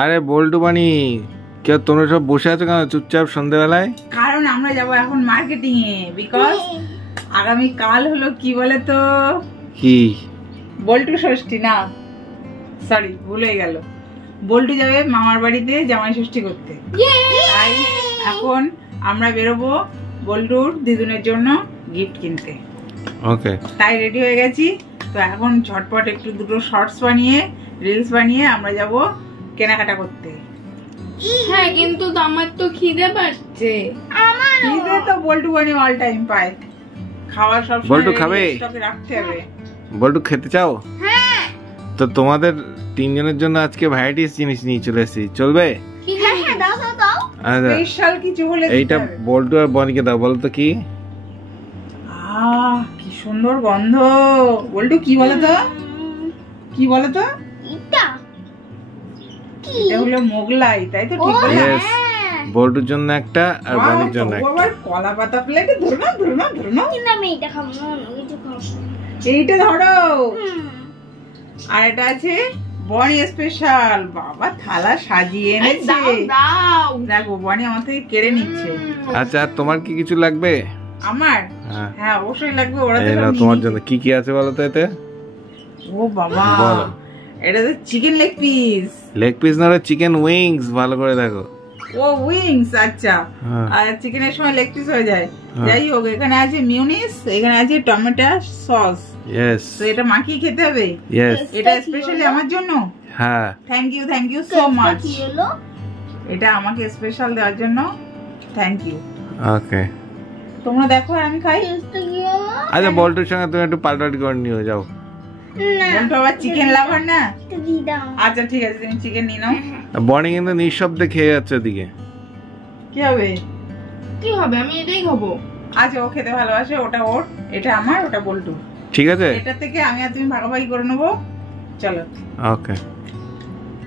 আরে বল্টু বানি, কেউ তোমরা সব বসে আছো কেন চুপচাপ সন্ধ্যাবেলায়? কারণ আমরা যাব এখন মার্কেটিং এ, বিকজ আগামী কাল হলো কি বলে তো, কি বল্টু ষষ্ঠী, না সরি ভুল হয়ে গেল। বল্টু যাবে মামার বাড়িতে জামাই ষষ্ঠী করতে, তাই এখন আমরা বেরোবো বল্টুর দিদুনের জন্য গিফট কিনতে। ওকে, তাই রেডি হয়ে গেছি। তো এখন ঝটপট একটু দুটো শর্টস বানিয়ে রিলস বানিয়ে আমরা যাব কেনাকাটা করতে। হ্যাঁ, কিন্তু আমার তো খিদে পাচ্ছে। খিদে তো বল্টু বানি অল টাইম পায়, খাওয়ার সব বল্টু খাবে? স্টকে রাখতে হবে। বল্টু খেতে চাও? হ্যাঁ। তো তোমাদের তিনজনের জন্য আজকে ভ্যারাইটিস জিনিস নিয়ে চলে এসেছি, চলবে? হ্যাঁ হ্যাঁ, দাও দাও দাও। আচ্ছা, স্পেশাল কিছু হলে এইটা বল্টু আর বনিকে দাও, বলো তো কি? কি সুন্দর গন্ধ। বল্টু কি বলে তো, কি বলে তো? এটা এটা হলো মোগলাই, তাই তো? ঠিক বলে? Yes, বল্টুর জন্য একটা আর বনির জন্য একটা। আবার কলা পাতা প্লেটে ধরো না, ধরো না, ধরো না। কিন্তু আমি এটা খাবো না, অন্য কিছু খাবো। এইটা ধরো। আর এটা আছে বনি স্পেশাল। বাবা থালা সাজিয়ে এনেছে। দাও দাও। দেখো বনি আমার থেকে কেড়ে নিচ্ছে। আচ্ছা, আর তোমার কি কিছু লাগবে? আমার? হ্যাঁ, হ্যাঁ অবশ্যই লাগবে। ওরা তো এই নাও তোমার জন্য। কি কি আছে বলো তো এতে? ও বাবা, বলো। এটা তো chicken leg piece. Leg piece না, চিকেন উইংস। ভালো করে দেখো। ও উইংস, আচ্ছা। হ্যাঁ। আর চিকেনের সময় লেগ পিস হয়ে যায়। হ্যাঁ। যাই হোক, এখানে আছে মিউনিস, এখানে আছে টমেটো সস। ইয়েস তো এটা মাখিয়ে খেতে হবে। ইয়েস। এটা স্পেশালি আমার জন্য। হ্যাঁ, থ্যাংক ইউ সো মাচ। কি হলো? এটা আমাকে স্পেশাল দেওয়ার জন্য থ্যাংক ইউ। ওকে। তোমরা দেখো আর আমি খাই। টেস্টটা কি হলো? আচ্ছা, বল্টুর সঙ্গে তুমি একটু পাল্টাপাল্টি করে নিয়ে যাও। না, বলতো আবার চিকেন লাভার না। এটা দিয়ে দাও। আচ্ছা ঠিক আছে, তুমি চিকেন নিয়ে নাও। বনি কিন্তু নিঃশব্দে খেয়ে যাচ্ছে ওদিকে। কি হবে? কি হবে? আমি এটাই খাবো। আচ্ছা, ও খেতে ভালোবাসে, ওটা ওর, এটা আমার, ওটা বল্টু। ঠিক আছে, এটা থেকে আমি আর তুমি ভাগাভাগি করে নেবো। চলো। ওকে।